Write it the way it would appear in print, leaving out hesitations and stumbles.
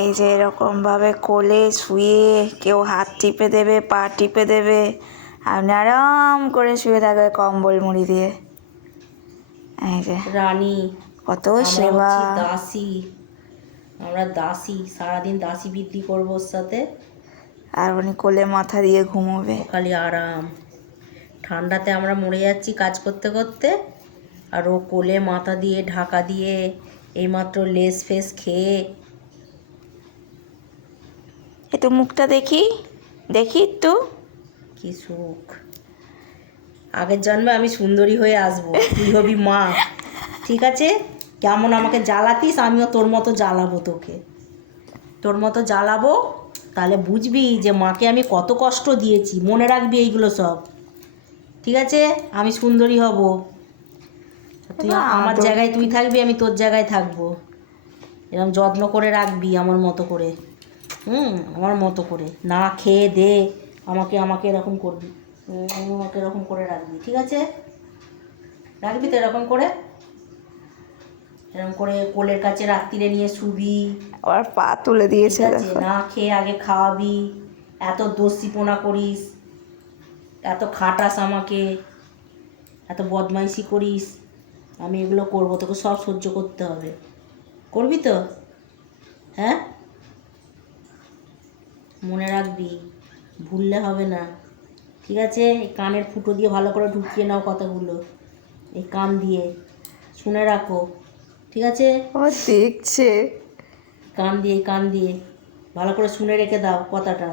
এই যে এরকমভাবে কোলে শুয়ে কেউ হাত টিপে দেবে, পা টিপে দেবে, আপনি আরাম করে শুয়ে থাকবে কম্বল মুড়ি দিয়ে। এই যে রানী, কত আমরা সেবা। হচ্ছি দাসী, আমরা দাসী, সারাদিন দাসী বৃদ্ধি করবো ওর সাথে। আর উনি কোলে মাথা দিয়ে ঘুমোবে। ও খালি আরাম। ঠান্ডাতে আমরা মরে যাচ্ছি কাজ করতে করতে, আর ও কোলে মাথা দিয়ে ঢাকা দিয়ে এইমাত্র লেস ফেস খেয়ে। একটু মুখটা দেখি, দেখি একটু। কি সুখ! আগের জন্মে আমি সুন্দরী হয়ে আসবো, তুই হবি মা, ঠিক আছে? কেমন আমাকে জ্বালাতিস, আমিও তোর মতো জ্বালাবো তোকে, তোর মতো জ্বালাবো। তাহলে বুঝবি যে মাকে আমি কত কষ্ট দিয়েছি, মনে রাখবি এইগুলো সব, ঠিক আছে? আমি সুন্দরী হব, তুই আমার জায়গায় তুই থাকবি, আমি তোর জায়গায় থাকবো। এরকম যত্ন করে রাখবি আমার মতো করে, আমার মতো করে, না খেয়ে দে আমাকে, আমাকে এরকম করবি, আমাকে এরকম করে রাখবি, ঠিক আছে? রাখবি তো এরকম করে, এরকম করে কোলের কাছে রাত্রিরে নিয়ে শুবি, আবার পা তুলে দিয়েছে ঠিক আছে? দেখো। না খেয়ে আগে খাওয়াবি, এত দস্যিপনা করিস, এত খাটাস আমাকে, এত বদমাইশি করিস, আমি এগুলো করবো, তোকে সব সহ্য করতে হবে, করবি তো? হ্যাঁ, মনে রাখবি, ভুললে হবে না, ঠিক আছে? এই কানের ফুটো দিয়ে ভালো করে ঢুকিয়ে নাও কথাগুলো, এই কান দিয়ে শুনে রাখো, ঠিক আছে? ও দেখছে। কান দিয়ে, কান দিয়ে ভালো করে শুনে রেখে দাও কথাটা।